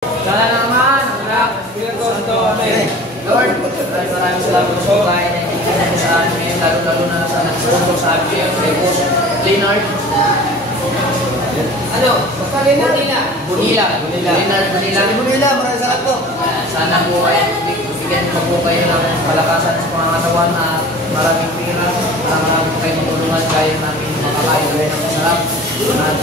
Sana naman, Lord, maraming salamat sa pagkain na itinigyan sa amin, lalo na sa nag-sponsor sa amin, kay Boss Leonard. Ano? Bunila. Leonard, maraming salamat po. sana po kayo, bigyan ko po kayo ng palakasan sa pangangatawan at maraming pira para maraming kayo matulungan kayo namin makakain kayo ng masarap. At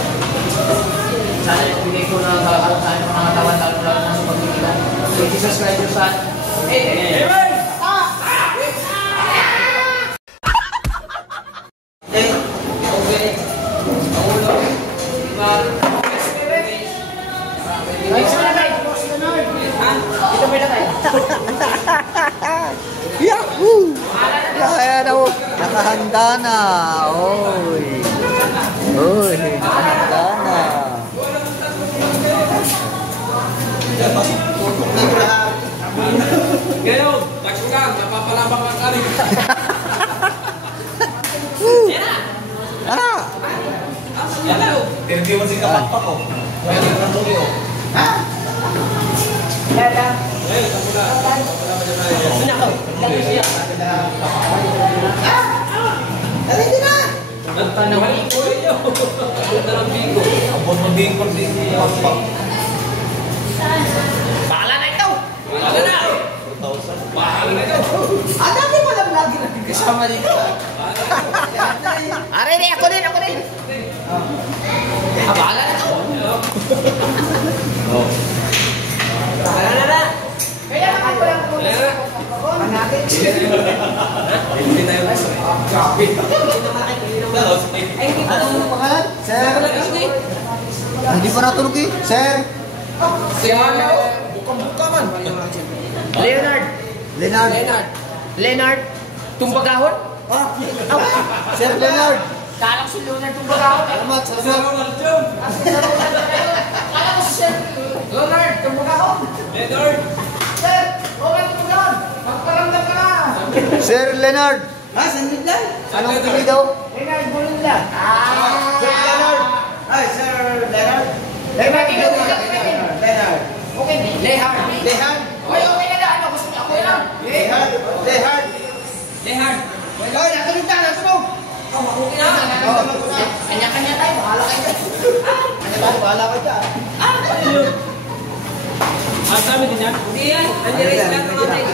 sana ibigay ko ng kalakasan sa aming pangangatawan lalo na sa pagbibilang. So, Jesus Christ, your Son. Amen! Yahoo! Kaya daw, nakahanda na. Oy. Nakahanda na. Ngayon, tagsugang, napapalabang ang kanin. Ah! Hindi mo si kapakpak ko. Kaya hindi mo tuloy. Ha? Abot mo bingkol din yung kapakpak. Bahala na ito! Bahala na ito! Ang dami mo lang lagi nagkasama dito. Are, ako din! Bahala na ito! Bahala na! Kaya naman ko lang po natin. Hindi tayo guys. Kapit. Ay, hindi pa natulog pangalan? Sir? Hindi pa natulog eh? Sir? Siya, bukang-buka man. Leonard, tumbagahon? Sir Leonard? Kalang si Leonard tumbagahon. Salamat. Kala ko si Sir Leonard tumbagahon. Leonard! Sir, okay tumbagahon. Magparamdam ka na. Sir Leonard? Sandit lang. Anong pili daw? Leonard, bulong lang. Sir Leonard? Ay, Sir Leonard? Leonard. Leonard. Okay, Lehard. Okay na na. Ano, gusto niya ako lang. Leonard. Hoy, natulog na. Okay na. Kanya-kanya tayo. Bahala kayo dyan. Bahala ka dyan. Sa amin din yan? Hindi yan. Nandiyan lang naman tayo.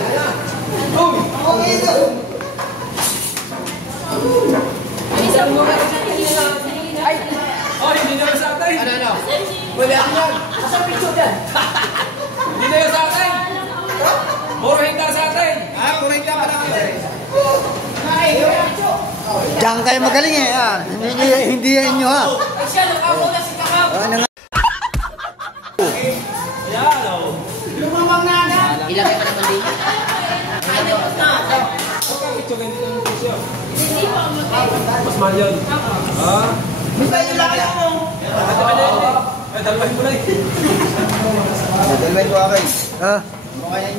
Okay ito. Isang mura. Ay, Oh, hindi na sa atin! ano? Wala ako yan. Asa picture dyan? Hindi na sa atin! Murahin ka sa atin! Kuray ka pa na. Diyan kayo magaling eh. Hindi yan inyo ha. Ay siya, nakauna si Kakao. Yan o! Lumamang na agad. Ilagay pa naman din. Ay, tapos na. Ito ganito yung presyo. Mas mahal yun. Ha? Basta yung laki ako. Ay, dalawahin mo na eh. Dalawin ko akin.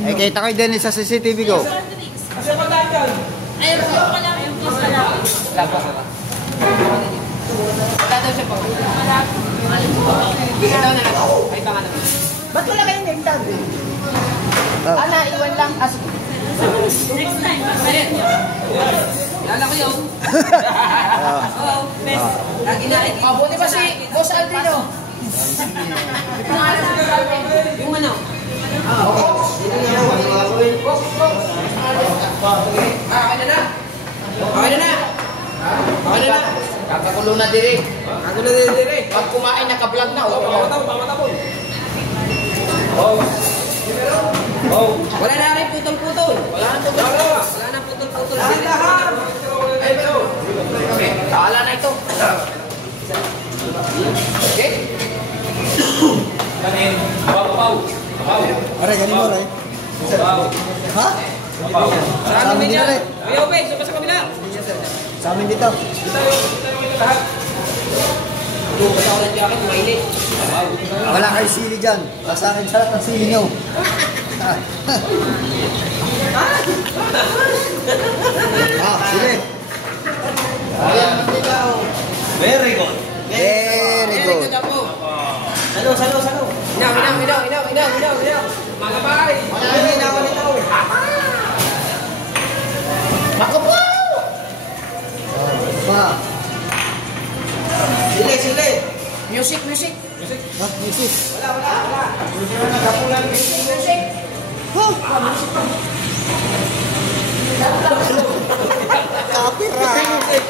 Eh, kita ko din sa CCTV ko. Kasi ang pagdaan dyan. Ayun, so ko lang yung gusto na. Lapas na. Wala daw siya pa. Ikaw na lang. Ay, baka naman. Ba't wala kayong nagtag? Ana, iwan lang. Next time, ayun. Lala ko yun. Oh, best. Lagi na. Mabuti pa si Boss Aldino. Yung ano? Okay na. Kakakulo na diri. Pag kumain, naka-vlog na. Pamatapon. Oh. Wala na rin putol-putol. Wala na putol-putol. Okay, bahala na ito. Okay? Kanin. Papaw. Aray, ganin mo, Ray. Ha? Sa amin din yan. Ay, okay. Sa kabila. Sa amin dito. Lahat. Wala ko ng jacket, mainit. Wala kayo sili dyan. Sa akin sarap ang sili nyo. Sige. Very good. Very good. Ako. Salo. Inaw. Mga bay. Ako po! Pa. Sili. Music. Music. Ah, music. Music. Copyright.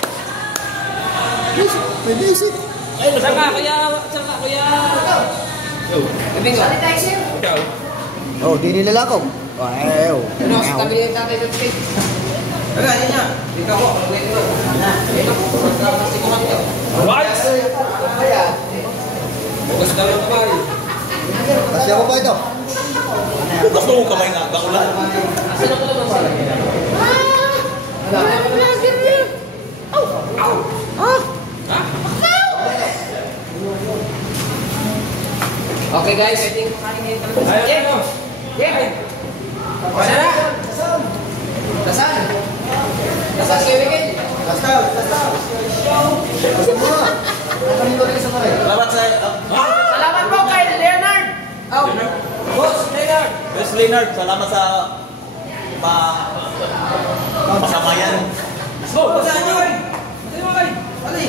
May music. Saka kuya. Ibig sanitizer. Ikaw. Oh, di nila lakong. Wow. Ano, sa tabi yung tatay ng tape. Yan niya. Ikaw ko. Ito ko. Pagkakasi ko kami. Right. Bukas daw yung kamay. Kasi ako ba ito? Gusto mo kamay nga, bakulan. Sino ko lang pala? Okay guys, I think Ayaw. Wala na. Dasan kayo weekend. Salamat sa... Salamat po kay Leonard. Oh, Boss Leonard. Best Leonard, salamat sa... pasamayan.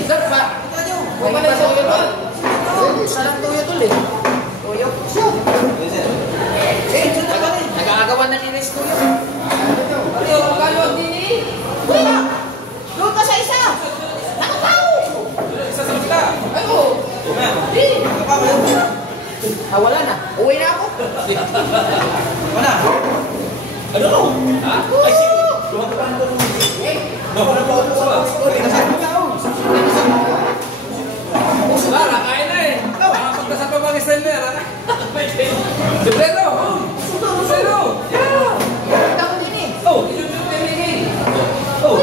Sir, pa. Kung ano yung tuyo tol? Salang tuyo tol eh. Tuyo? Nag-aagawan na nilis tuyo. Tuyo, magkalo din eh. Wala! Doon ka sa isa! Nakatao! Isa sa kita. Ay, oo. Di! Wala na. Uwi na ako. Ano? Ha? Wala, kain na eh. Pagkasal pa bang style na yan, anak? Sombrero! Sombrero! Yeah! Kita ko din eh. Oh, isunod na yung Oh!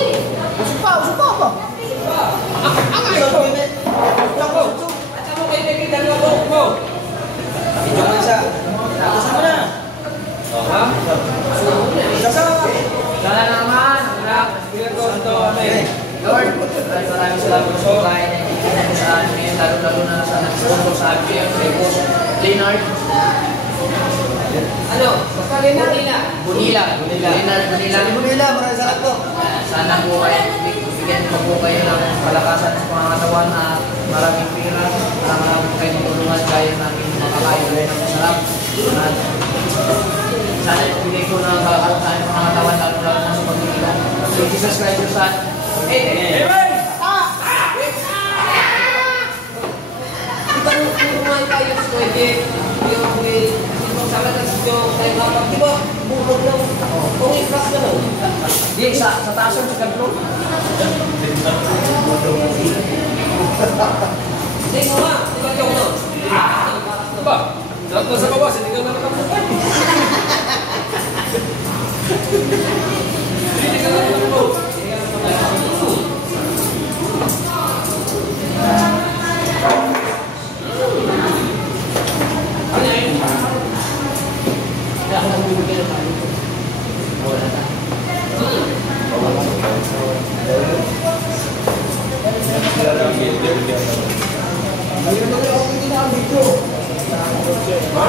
Usok pa ako. Ang ayaw ko! At mo kayo nagkita ng buhok mo? Ha? Wala naman. Bilang ko ito, ano eh? Lord, maraming salamat sa pagkain na ibigay mo sa amin ngayon, lalo na sa nag-sponsor sa amin ngayon, kay Boss Leonard. Ano? Basta Leonard? Bunila. Leonard Bunila. Maraming salamat po. Sana po kayo, bigyan mo po kayo ng palakasan sa pangangatawan at maraming pira para maraming kayo matulungan kaya namin makakain kayo ng masarap. At sana ibigay ko ng kalakasan sa aming pangangatawan lalo na sa pagkikita. So, Jesus Christ your Son. Amen. Tulungan tayo sa pwede. Yung may salat ng sidyo tayo kapag. Di ba? Bukod lang. Kung i-cross ka lang. Di, sa taas yung sa kanto. Di mo nga. Di ba ikaw na? Diba? Sarap na sa bawas, hindi ka na nakapunta. Hindi ka na nakapunta. Ha?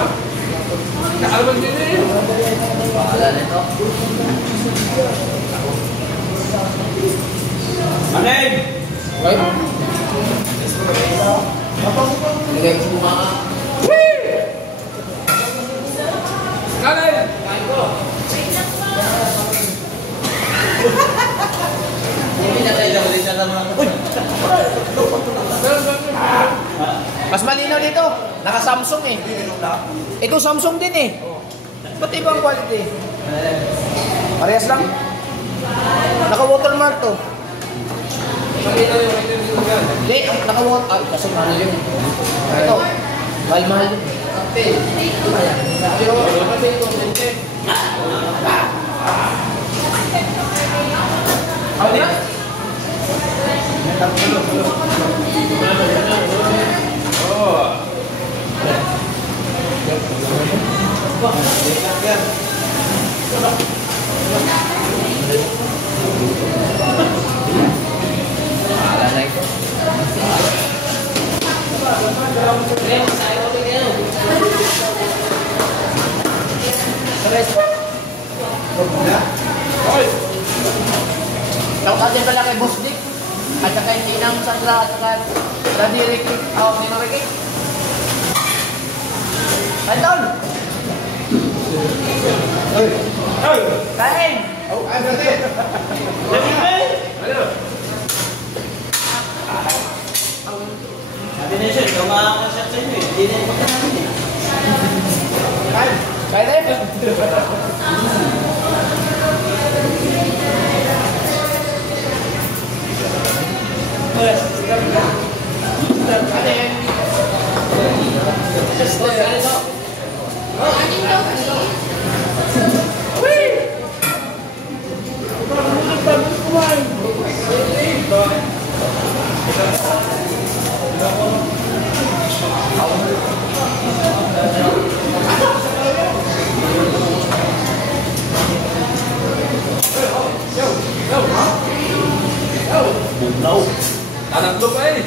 Nakalaman din eh. Bahala na ito. Aneg! Right? Lagay ko mga... Kanin! Kain ko. Mas malinaw dito. Naka-Samsung eh. Ito Samsung din eh. Ba't ibang quality? Parehas lang. Naka-watermark to. Malinaw yung interview yan. Hindi, naka-water... Ay, kasi mahal yun. Ito. Mahal yun. Ano yan? Oh. Wala na ito. Kaya, masaya ko ito. Oy! Shout out din pala kay Boss Dick. At saka kay Ninang Sandra at saka Daddy Ricky. Nino Ricky. Anton! Kain! Sabi na siya, ikaw makakashot sa inyo eh. Hindi na yung namin eh. Kain tayo! Bugnaw. Tatlo pa eh.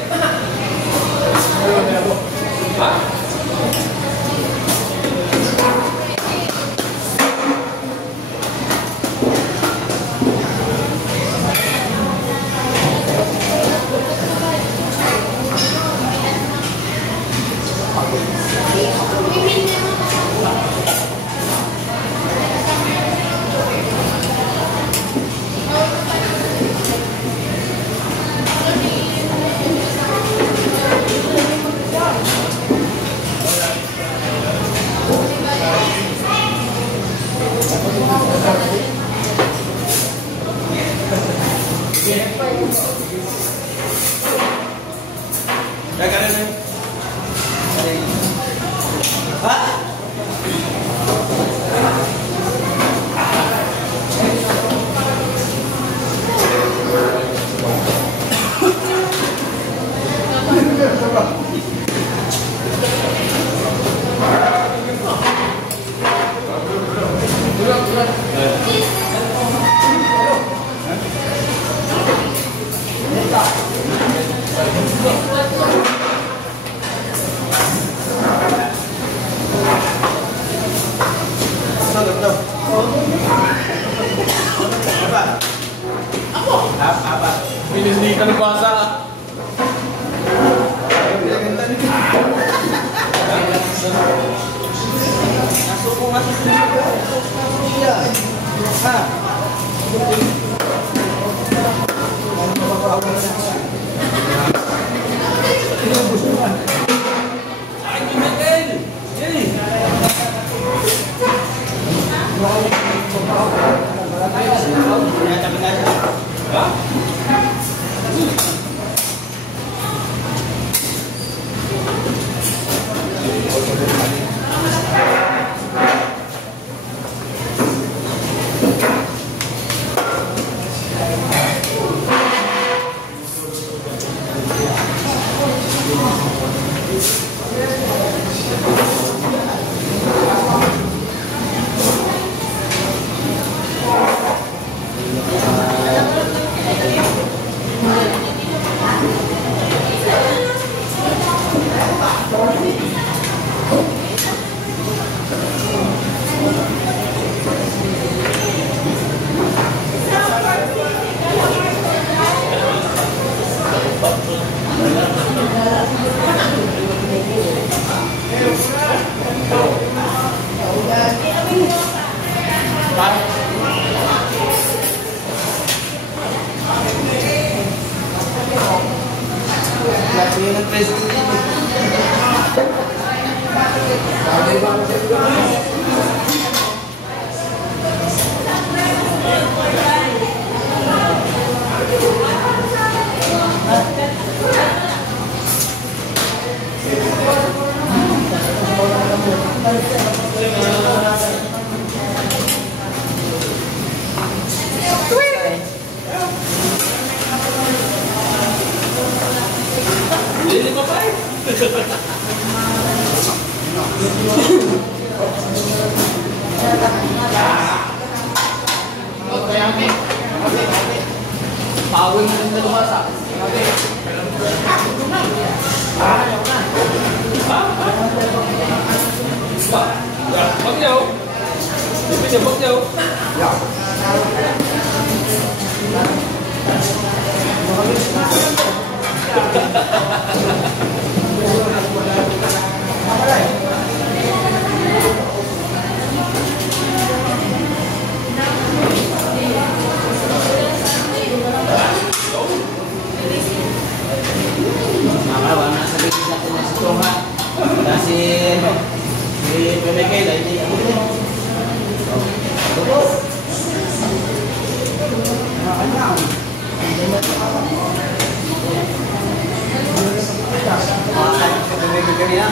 Ha? Hindi ka nabasa. Ay, Miguel! Yay! Ha? Hindi pa pa eh. Pawin na rin na lumasa. Pag-yaw. Bisa bok jauh. Makawa na sabihin natin na si Tonga. Kasi si PBK dahil hindi ako din. Makakain ka tumigil ka niya.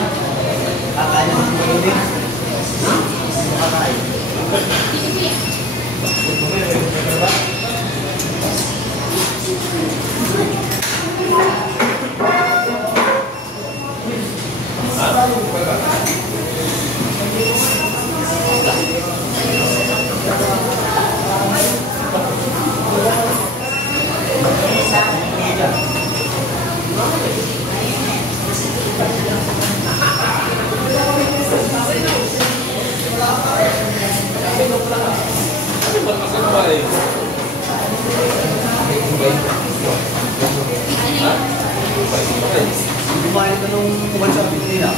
Kakain naman sa building. Makakain. Kumain ka nung kumain sa Pilipinas.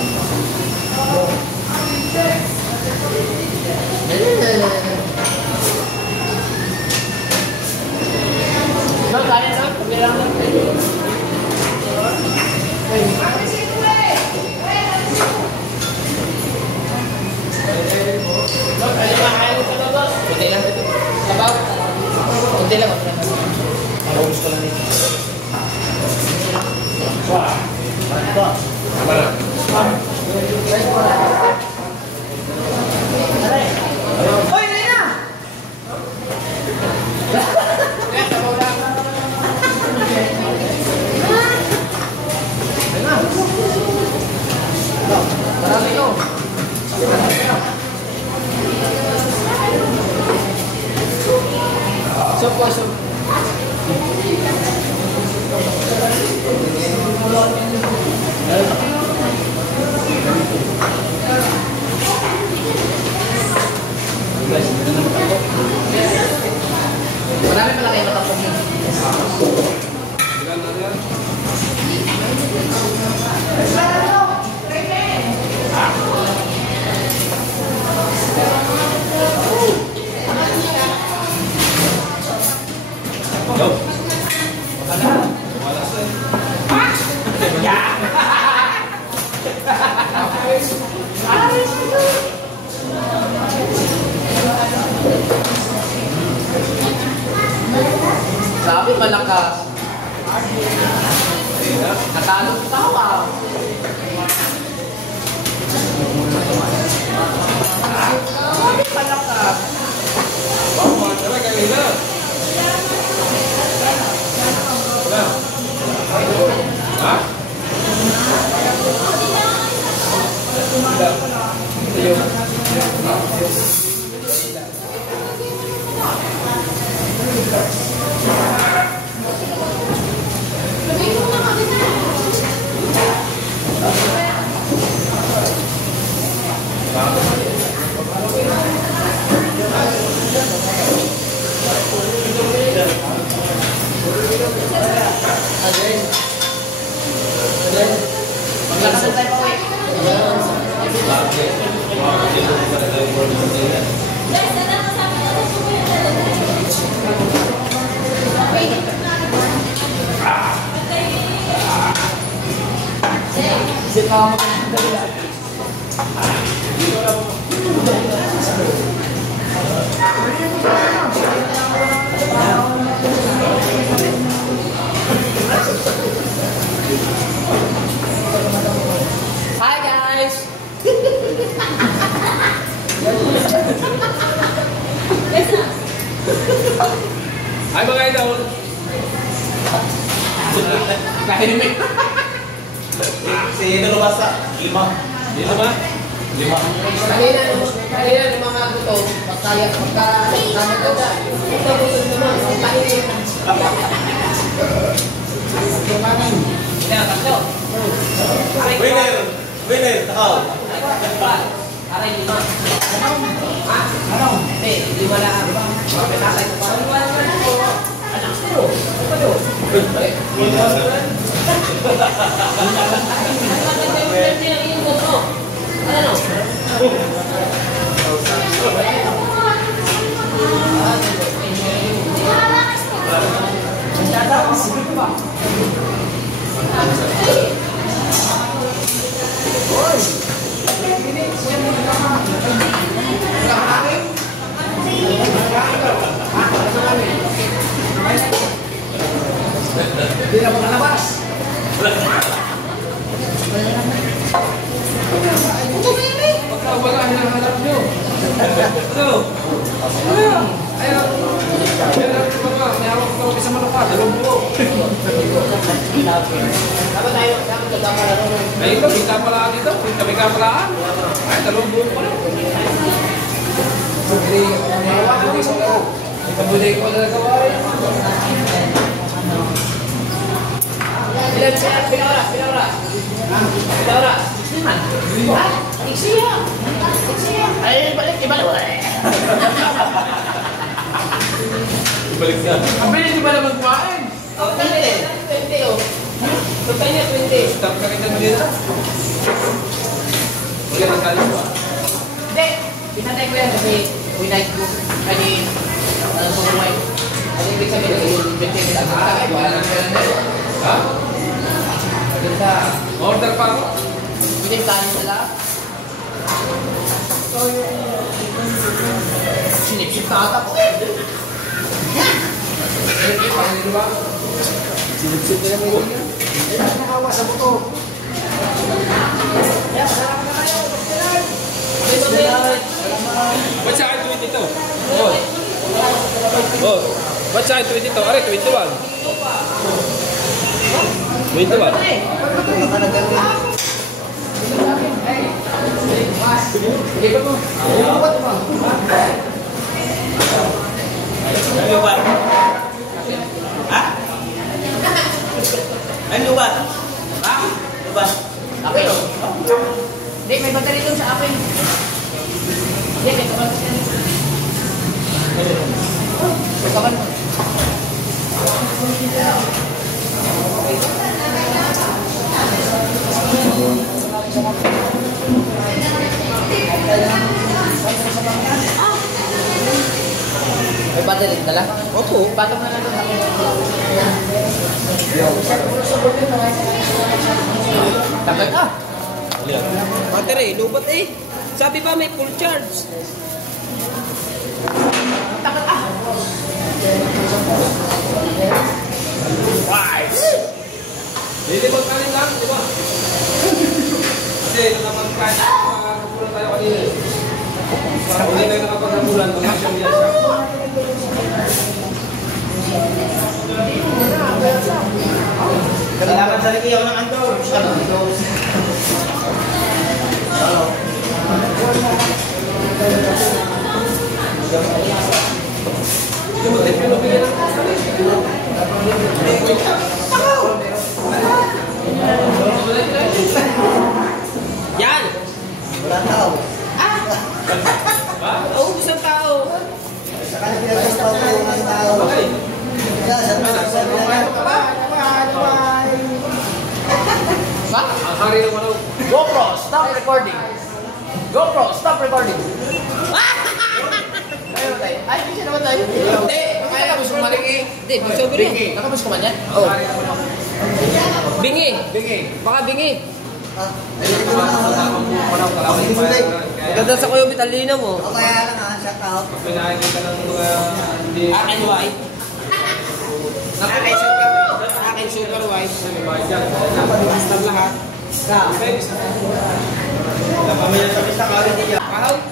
Bang, kanin na. Pagbilang na. Bang, kanin na. Kain mo sa labas. Kunti lang. Sabaw. Kunti lang. Maubos ka lang dito. Hoy, hindi na! Sabaw lang. Marami ko. Soup po, soup. Marami pala kayo matapos yun. Sabi malakas. Natalong tawa. Sabi malakas. Maglakasan tayo pa uwi. Guys, ano ang sabi natin sa Kasi magandang lang. Hi guys! Hai mga idol. Kahimik. Si Idol Basa, 5. Dito ba? 5. Kanina yung mga gutom, magkaya ito na. Ito gusto naman, ang tahimik. Tatlo. Winner, takaw. Aray, lima. Ha? Ano? Hindi, lima lang. Pinatay ko pa. Anak ko. Ano? Hindi na makalabas. Pagkawalaan ng hanap nyo. So, ayun. Ayun. Nihawak ko sa manok pa. Dalawang buo. Dapat tayo. Dapat nagkakaroon. Ay, ito. Bigka pala dito. Bigka pala. Ay, dalawang buo pa lang. Hindi. Hindi sa loob. Ipabuli ko na nagawa. Ilan siya? Pinawala. Iksiya. Ay, balik. Ibalik na. Ang bilis di ba naman kumain? 20 oh. Tutay niya 20. Stop ka kita mo dito. Huwag yan ang kali mo. Hindi. Pinatay ko yan kasi winite ko. Kani, sumumay. Ano ibig sabihin yung 20 kita? Wala ka na dito. Ha? Maganda. Order pa ako. Hindi kanin nila. Sinipsip na ata ko eh. Sinipsip na yung mga. Nakawa sa buto. Ba't sa akin 22? Oh. Oh. Ba't sa akin 22? Are, 21. 21. Lipat mo. Lipat mo. Ano ba? Ha? Ano ba? Ha? Ano ba? Akin o. Hindi, may battery doon sa akin. Hindi, may kaman. May kaman. May battery dala? Opo. Batong na lang doon. Tagal ka. Battery, lubat eh. Sabi pa may full charge. Tagal ka. Lilipag ka rin lang, di ba? Kasi nakapagkain nakapagkakulan tayo kanina. Uli tayo nakapagkakulan kung nasyang yan siya. Kailangan sa likiyaw ng andor. Yan! Wala tao. Oh, isang tao. Sa kanila pinagsasabaw ko ng tao. Kaya sa Ha? Ang hari ng manok. GoPro, stop recording. GoPro, stop recording. Ayaw tayo. Ay, hindi siya naman tayo. Hindi, kaya nakapos kumaling eh. Hindi, magsober yan. Nakapos kuman yan? Oh. Bingi. Bingi. Baka bingi. Manok, kalawin pa yan. Maganda sa kuya Vitalina mo. O kaya lang shout out. Pinakikita ng mga hindi. Akin white. Akin super white. Basta lahat. Pamilya sa pista kawin niya.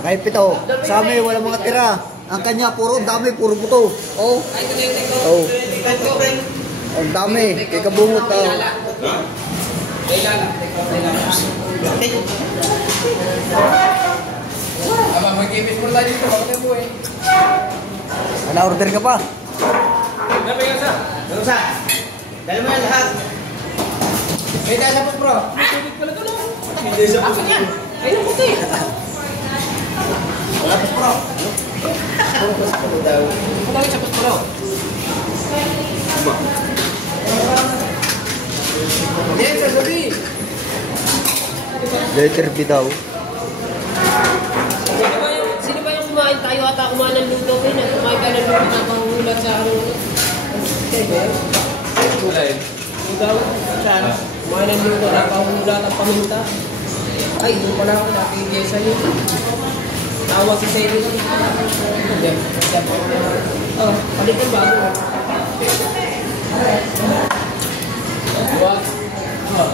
Kahit pito. Sa amin, wala mga tira. Ang kanya, puro dami, puro buto. Oh, ay ito ko. Oh. Ang dami. Kay kabungot daw. Aba, mag-ibig mo tayo dito. Bakit mo eh? Wala order ka pa. Dami ka sa. Ganusa. Dali mo yan lahat. May tayo sa bro. Hindi sa Akin yan. Ayun, puti. Wala pa bro. Wala yung sapat mo raw. Yan, sasabi. Letter B daw. Sino ba yung kumain tayo ata kumain ng luto ko yun? Kumain ka ng luto na pangulat sa ano? Kulay. Daw, saan? Kumain ng luto na pangulat ang paminta. Ay, doon pala ako nakikigay sa iyo. Tawag si Sally. Diyan. Oh, palit yung bago. What? Oh.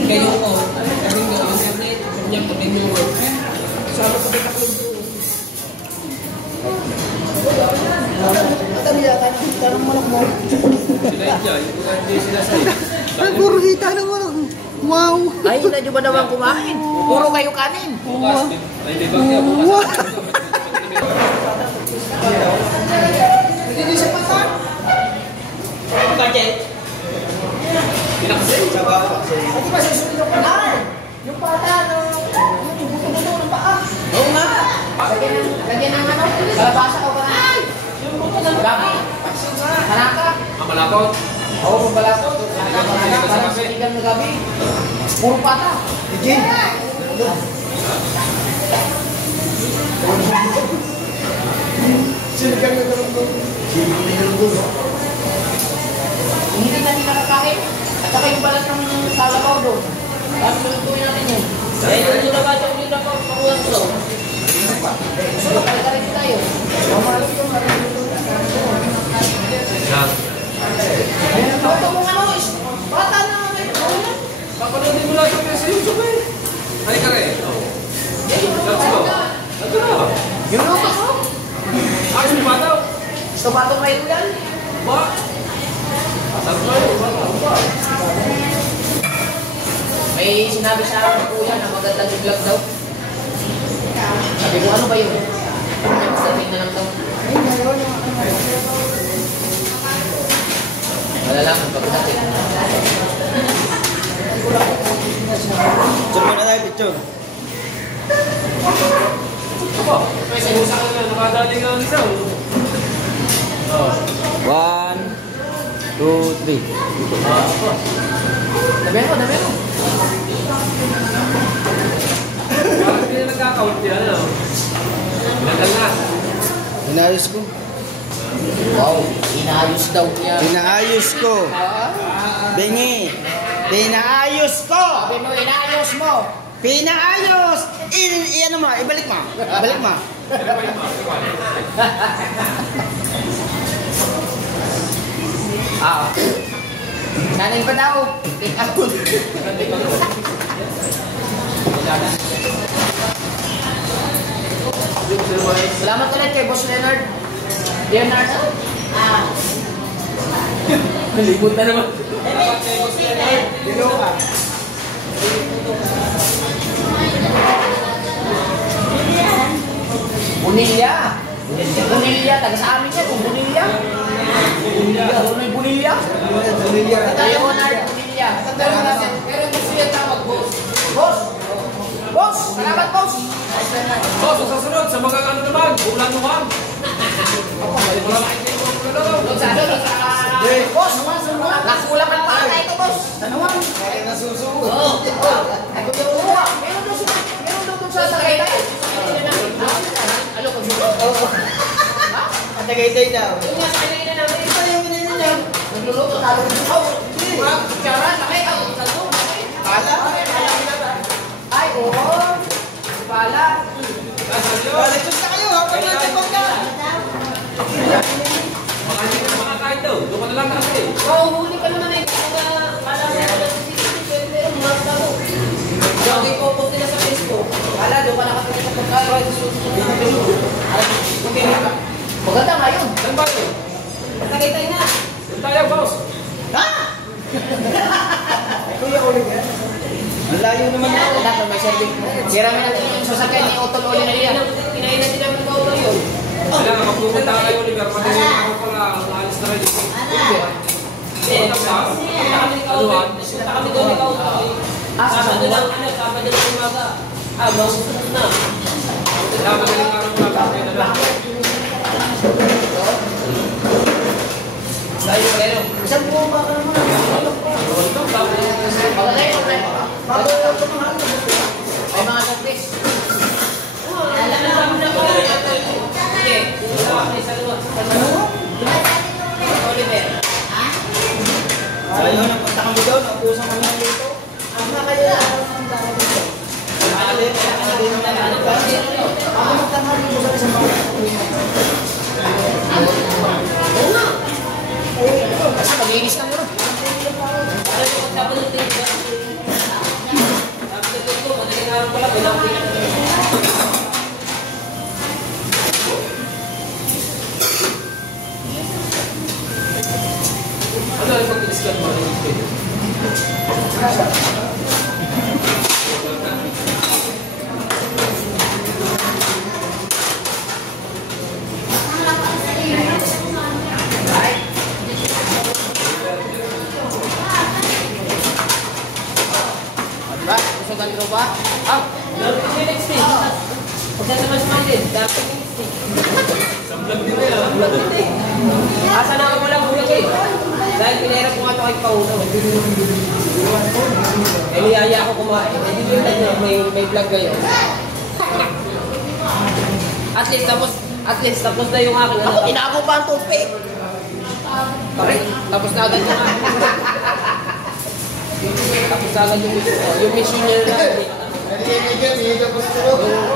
Kayo ko, kami nga, internet, sabi niya, pagin nyo ko. Sama ko kita ko ito. Sila India, hindi sila sa'yo. Ay, puro hita naman. Wow. Ay, na nyo ba naman kumain? Puro kayo kanin. Bukas, may libang niya, bukas. Hindi siya patay. Budget. Pinakasay. Hindi ba susunod yung kanan? Yung pata, yung buto-buto ng paa. Oo nga. Lagyan ng ano? Kalabasa o ba? Yung buto ng Gabi. Hanaka. Ang malakot. Oo, mabalakot. Hanaka. Parang sinigang na gabi. Puro pata. Eugene. Hindi natin nakakain. At saka yung balat ng salabaw doon. Tapos lutuin natin yun. ito na ba ito? Hindi na pa pakulang ko. So, kapal-karin tayo. Mamahalin yung Yan. Ito mong ano, bata na may kaulan. Papanoodin mo lang sa YouTube eh. Ay, kare. Let's go. Ito na. Yung luto ko. Ayos mo ba daw? Gusto ba itong may ulan? Ba? Sabi ko yun. May sinabi sa akin po yan na magandang vlog daw. Sabi ko, ano ba yun? Sabi na lang daw. Wala lang, pagdating. Picture muna tayo, picture. Aba, may sinusa ka na. Nakadaling ang isa. Oh. 1, 2, 3. Dabi mo, dabi mo. Parang hindi na nagkakaunt yan. Ano? Nagal na. Inayos ko. Wow, inaayos daw niya. Inaayos ko. Bengi. Pinaayos ko. Sabi mo, inaayos mo. Pinaayos. Ano mo, ibalik mo. Ibalik mo. Ah. Nanin pa daw. Take out. Salamat ulit kay Boss Leonard. Leonard? Ah. Nalibot na naman. Bunilya. Bunilya. Taga sa amin yan. Kung Bunilya. Kung may Bunilya. Leonard Bunilya. Pero gusto yan tawag, boss. Boss! Boss! Salamat, boss! Oh, so sasunod sa mga ano naman, ulan naman. Doon sa ano, doon sa... Boss! Nakulapan pa na ito, boss! Tanawan! Oo. Ay, kung yung uwa, meron doon sa Tagaytay. Ano ko siya? Ha? Ang Tagaytay daw. Yung nga sa kanina namin. Ito yung kanina niya. Nagluluto, talo ng saw. Tsara, sakay. Sato. Pala? Ay, oo. Pala. Baliktad na kayo, ha? Pag natibag ka. Makakain daw, doon ka na lang kasi. Oo, huli ka naman eh. Kala mo na sa CCTV, pero mga tao. Jogi po po sila sa Facebook. Pala, doon ka nakapagod sa pagkakaroon. Maganda nga yun. Saan ba yun? Tagaytay na. Saan tayo, boss? Ang layo naman ako. Dapat may serving. Siramin natin yung sasakyan ni Otto Loli na iyan. Kinain natin namin ba ulo yun? Kailangan makapupunta kayo, Oliver. Madaling ako pala, maalis na rin. Punta kami doon ikaw. Sabado lang, Sabado lang umaga. Maususunod na. Kaya madaling araw na kayo na lang. Saan po ba ka naman? May mga surprise. Oliver. Ayaw na punta kami doon, naupusan kami ng dito. Pag-iinis ka muna. Ano yung pag-discount mo? Diba? Gusto ka nito ba? Ah! Next day. Pagsasamas-mas din. Dapat next day. Samlag din na yan. Asa na ako lang bulag eh. Dahil pinahirap ko nga ito kay Paulo. Eh, niyaya ako kumain. Eh, di yun tayo, may vlog kayo. At least, tapos na yung akin. Ako, tinago pa ang toothpick. Tapos na agad yung akin. Tapos na agad yung mission niya na.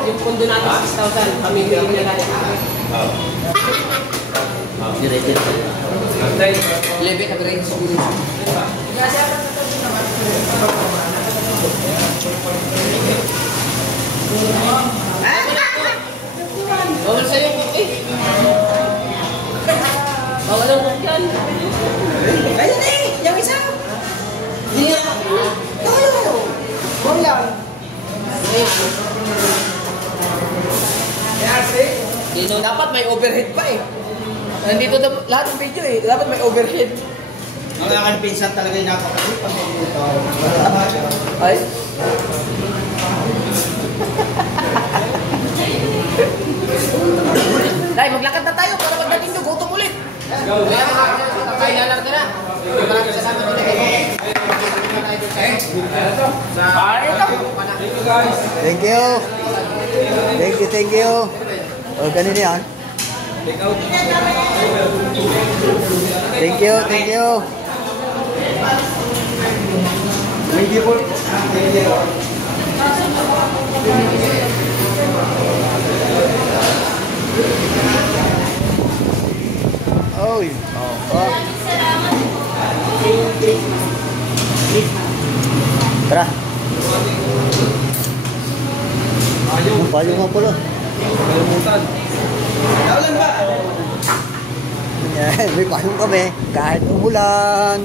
Yung pundo natin 6,000. Kami yung pinagalit. Lebih na grade sa ulo. Bawal sa'yo ko eh. Bawal ang kong yan. Ayun eh! Yung isa! Hindi nga! Tayo! Bawal yan! Dito dapat may overhead pa eh. Nandito lahat ng video eh. Dapat may overhead. Ang aking pinsan talaga yung napakasip pag dito. Ay? Dahil maglakad na tayo para pagdating nyo, gutom ulit. Kaya na lang ka na. Maraming salamat ulit. Thank you! Thank you! O, ganun yan. Thank you! Oy! Oh. Tara! Ang payong nga pala. Kalimutan. Naulan ba? Yan, may payong kami. Kahit umulan,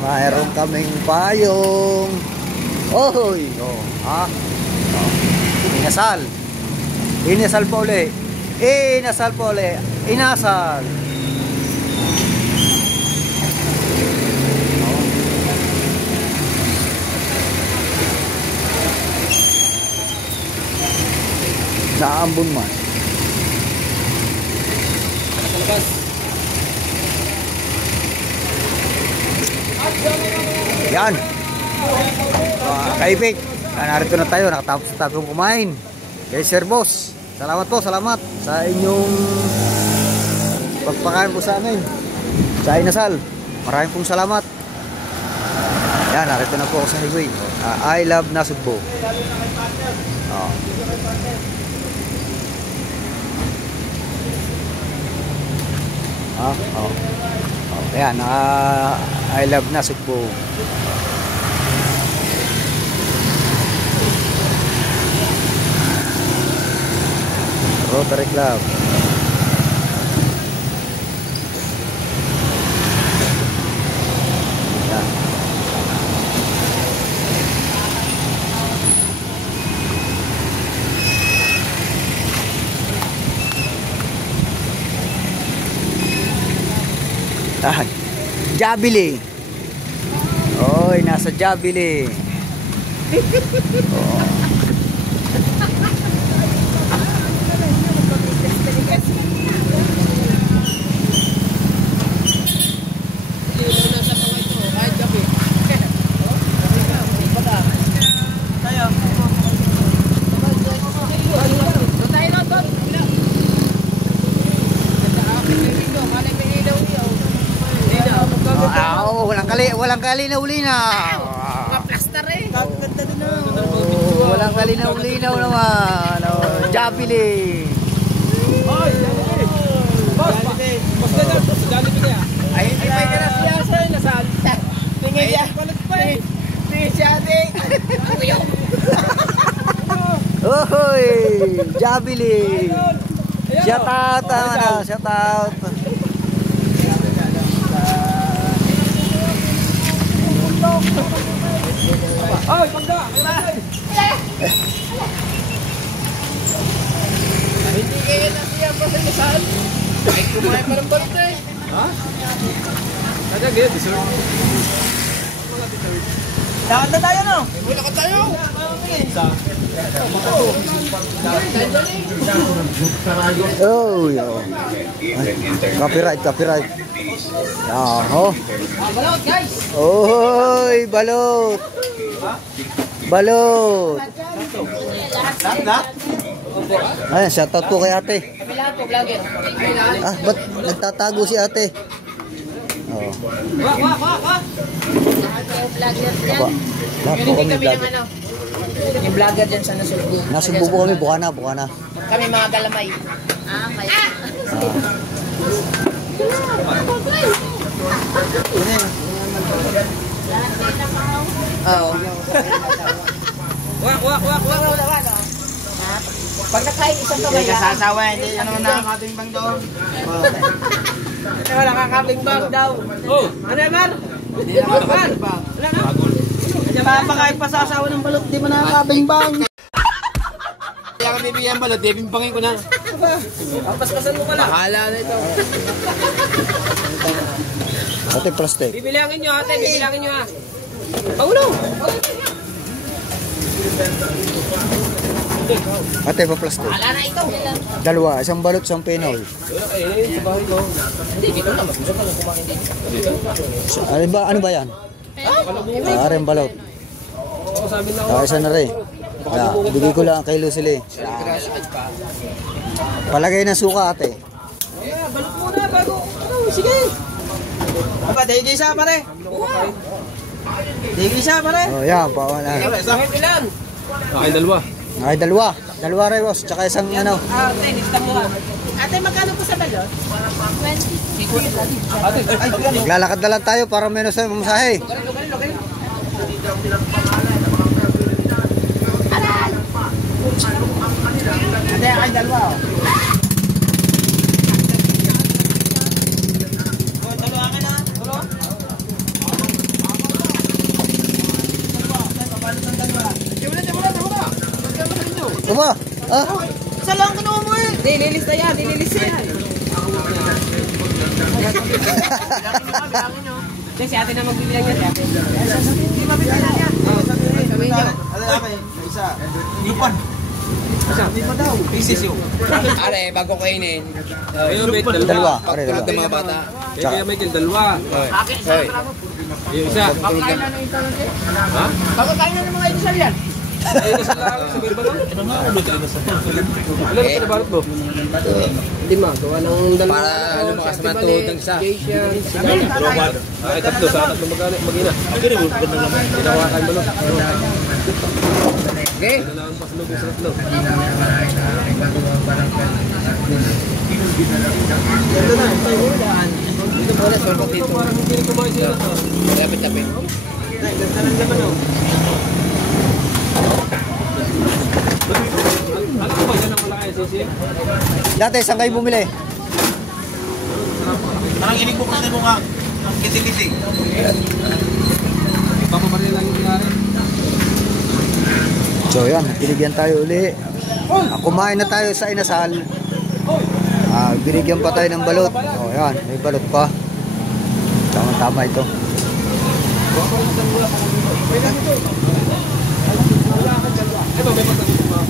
mayroon kaming payong. Oy! Oh, ha? Oh. Inasal. Inasal pa uli. Inasal pa uli. Inasal. Naambon man. Yan. Kaibig. Narito na tayo. Nakatapos na tayo kumain. Kay Sir Boss. Salamat po. Salamat sa inyong pagpakain po sa amin. Sa inasal. Maraming pong salamat. Yan. Narito na po ako sa highway. I love Nasugbo. Oh. Oh. Ayan, I love Nasugbo. Rotary Club. Ayan. Jabili. Oy, nasa Jabili. Oh. Yun na sa walang kalinaw-linaw. Plaster eh. Walang kalinaw-linaw naman. Oh, Jollibee. Hoy, Jollibee. Boss, boss na dyan. Jollibee kaya. Ay, hindi pa ka na siya sa nasaan. Tingin siya. Tingin siya, ding. Ohoy, Jollibee. Shout out, shout out. Hoy, pagda. Hindi kayo na siya pa sa nasaan. Ay, kumain pa ng balut eh. Ha? Kada gaya, dessert. Lakad na tayo, no? Lakad tayo. Oh, yo. Copyright, copyright. Oh. Balot, guys. Oy, balot. Balot. Ayan, shoutout po kay ate. Kabila po, vlogger. Ah, ba't nagtatago si ate? Oh. Wah. Vlogger dyan. Aba, lahat po kami vlog. Yung vlogger dyan sa Nasubo. Nasubo po kami, buka na. Kami mga galamay. Ah, kaya. Oo. Wak. Pag nakain isang kamay, kasasawa, hindi ano nakakabimbang doon. Wala nakakabimbang daw. Oh, Ano naman? Hindi nakakabimbang. Wala na. Napapakain pa sa asawa ng balot, di mo nakakabimbang. kaya ka bibigyan pala, bibimbangin ko na. Ang paspasan mo pala. Bahala na ito. Ate, plastic. Bibilangin nyo ate, bibilangin nyo ha. Paulo! Ate, pa plastic. Wala na ito. Dalawa, isang balot, isang pinoy. Wala kayo na yun sa bahay ko. Hindi, dito na. Mas gusto pa lang kumain dito. Ano ba yan? Aring balot. Oo, sabi na ako. Isa na rin. Yeah, bigay ko lang kay Lucille. Palagay ng suka, ate. Balot muna bago. Sige. Aba, dahil isa pare. Dahil isa pare. Oh, yan, bawal na. Bakit ilan? Ay, dalawa. Ay, dalawa. Dalawa rin, boss. Tsaka isang ano. Ate, lista mo ha. Ate, magkano po sa balot? 20. Ate, ay, Maglalakad na lang tayo para menos tayo mamasahe. Ate, ay dalawa oh. Dalawa ka na? Dalawa? Aba, ah? Isa lang kinuha mo eh. Dililista yan, dililista yan. Check si ate na magbibilang niya si ate. Hindi mabibilang niya. Sabihin niyo. isa. Lupan. Hindi pa daw. Pieces yun. Are, bago kainin. Ayun, may Dalawa. dalawa. Pare, dalawa. Ng mga bata. Kaya Michael, dalawa. Akin isa lang ako. Yung isa. Pagkain na ng ito lang siya. Ha? Pagkain na ng mga ito yan. Ayun, isa lang. Sabi ba lang? Ano nga ulo tayo nasa? Alam mo, pinabalot mo? Hindi ma, gawa ng dalawa. Para lumakas man tuhod ng isa. Ay, tatlo. Sa tatlo mag-ina. Ginawakan mo lang. Okay. Kailangan pa sa loob yung sa tatlo. Dito po na, sorbo dito. Parang hindi rin kumain sila. Lapit-lapit. Alam ko ba yan ang malaki sisi? Dati, saan kayo bumili? Parang inig ko kasi mo nga. Ang kiti-kiti. Papabaril lang yung nangyari. So yan, binigyan tayo uli. Kumain na tayo sa inasal. Binigyan pa tayo ng balot. Oh, yan, may balot pa. Tama-tama ito. Ito, may matagin ba?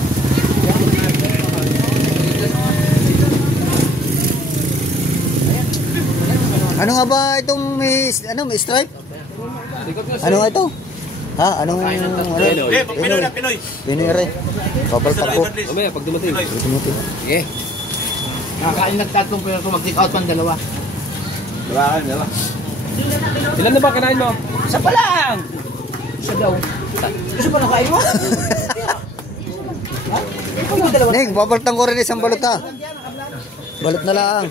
Ano nga ba itong may stripe? Ano nga ito? Ha? Anong Pinoy. Pinoy rin. Pabalpak po. Mamaya, pag dumating. Sige. Nakakain ng tatlong pero mag-take out pang dalawa. Ilan na ba kanain mo? Isa pa lang! Isa daw. Gusto pa na kain mo? Ning, babaltan ko rin isang balot ha. Balot na lang.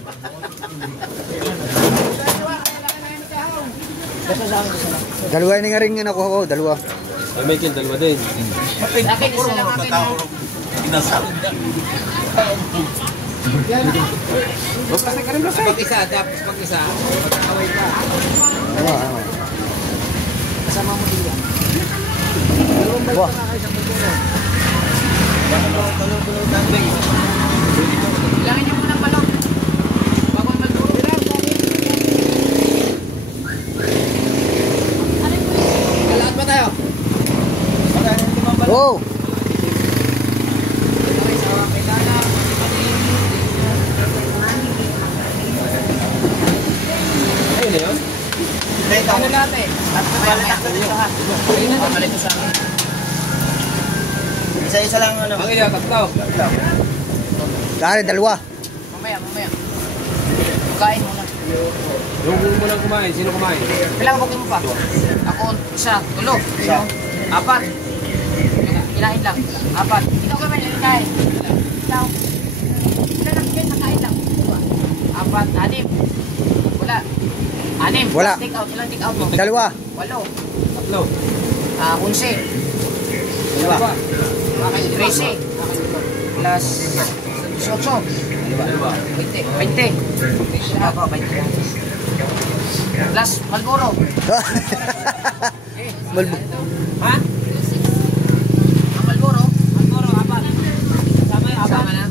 Dalawa yung nga rin nga nakuha ko, dalawa. Ay, Michael, dalawa din. Akin, isa lang akin. Pag isa, tapos pag isa. Pagkakaway ka. Kasama mo din yan. Wah. Bilangin niyo muna pala. Bago magduro. Kalahat ba tayo? Oh! Ayun na yun. Ano lahat eh? Pamalit ko sa akin. Isa-isa lang ano. Ang iya, tatlo. Kari, dalawa. Mamaya. Kain muna. Yung muna kumain, sino kumain? Kailangan bukin mo pa. Ako, isa, tulo. Apat. Kinain lang. Apat. Ikaw ka man, kain. Ikaw. Wala lang kayo, nakain lang. Apat, 6. Wala. 6. Wala. Take out. Ilang take out mo? Dalawa. 8. Tatlo. 11. Dalawa. 13. Plus 18. Dalawa. 20. Ako, 20 lang. Plus Malboro. Malbo. Ha? Ang Malboro? Malboro, apat. Sama yung apat. Sama na.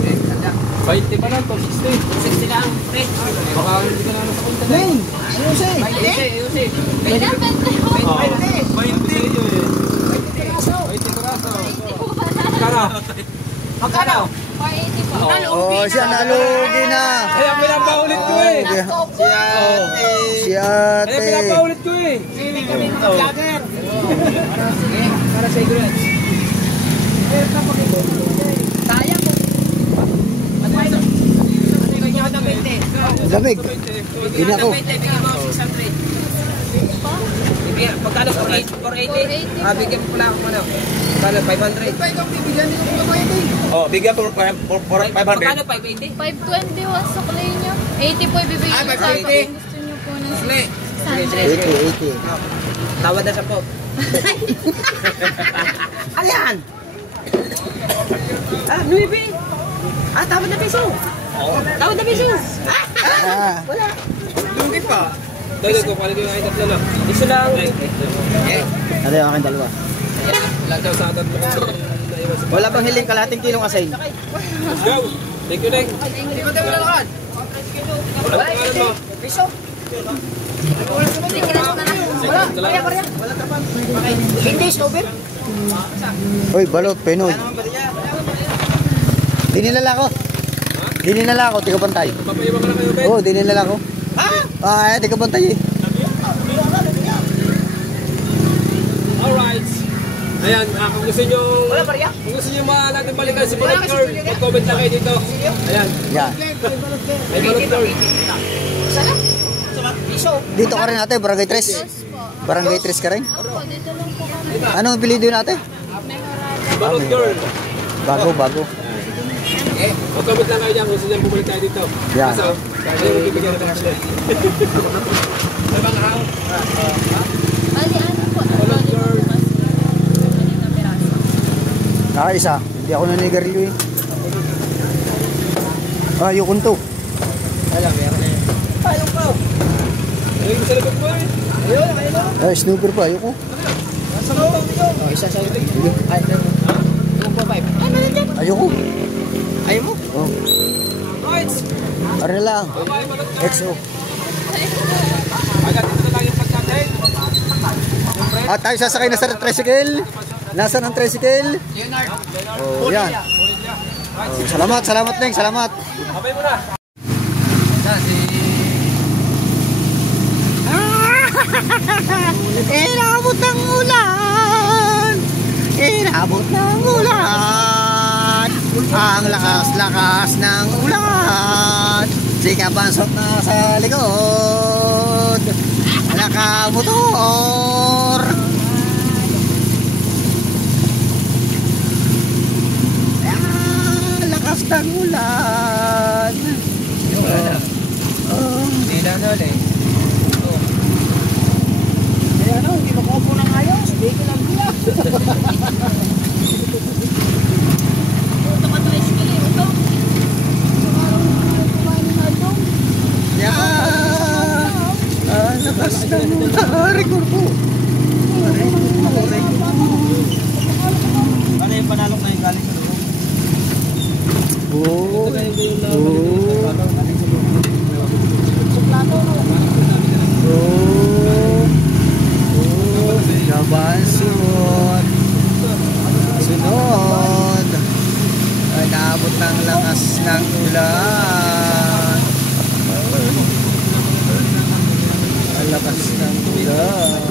Okay, tanda. 20 pa lang to, 60. 60 lang. Pre. Baka hindi ka na sa punta. Neng! Ano siya? Ayusin. Kailan ba tayo? 20 eh. 20 kuraso. Kara. Magkano? 480 po. Oh, siya nalugi na. Kaya pinapaulit ko eh. Si Kaya ate. pinapaulit ko eh. Hindi kami mga vlogger. Para sa ignorant. Sayang mo. Ano yung na 20? Lamig. Hindi ako. Bigyan mo 600. Pagkano? 480? Bigyan mo pala ako ano? Pagkano? 500? Oh, bigyan po 500. Pagkano? 580? 520 was sa kulay niyo. 80 po ibibigay Ah, niyo sa akin. 580. Gusto niyo po ng Sige. 600. 80. Tawad na sa po. Alyan! Nuibi! Tawad na piso! Tawad na piso! Ah. Hindi pa. Dahil ko pala yung ay tatlo lang. Isa lang. Ano yung akin dalawa? Lagaw sa atat mo. Wala bang hiling kalahating kilong asayin? Let's go. Thank you, Neng. Hindi ba tayo lalakad? Ano pangalan mo? Piso! Wala. Hindi, stupid. Uy, balot, Pinoy. Dinilala ko. Dinilala ko, tiga pantay. Papaiwan ka na kayo, Ben. Oo, dinilala ko. Ah, tiga pantay eh. Alright. Ayan, kung gusto nyo... Wala pa rin. Kung gusto nyo natin balikan si Balot Girl, mag-comment lang kayo dito. Ayan. Yan. May Balot Girl. Sana? Piso. Dito ka rin ate, Barangay 3. Yes po. Barangay 3 ka rin? Opo, dito lang po kami. Anong pilido natin? Memorable. Si Balot Girl. Bago. Mag-comment lang kayo dyan kung gusto nyo bumalik tayo dito. Yan. So, kaya yung bibigyan na tayo. Bali, ano po? Bali po kasi. Anim na piraso. Isa. Hindi ako nanigarilyo eh. Yukon to. Ayun, sa likod mo eh. Snooper pa, ayoko. Isa sa ito. Ay, 2.5. Ayoko. Ayaw mo? Oh. Right. Ano lang? XO. Agad dito na lang yung pagkain. At tayo sasakay na sa tricycle. Nasaan ang tricycle? Leonard. Oh, yan. Oh, salamat Neng, salamat. Abay mo na. Inabot ng ulan. Inabot ng ulan. Ang lakas-lakas ng ulan. Sikapansok na sa likod. Anak. nakamotor. Lakas ng ulan. Hindi na ulit. Kaya ano, hindi makupo ng ayos. Hindi ko lang biya. Ito ka 3 kilo ito. Lakas ng ulan. Record po. Ano yung panalok na yung galing sa loob? Oh. Sunod. Sunod. Ay, naabot ng lakas ng ulan. Ang lakas ng ulan.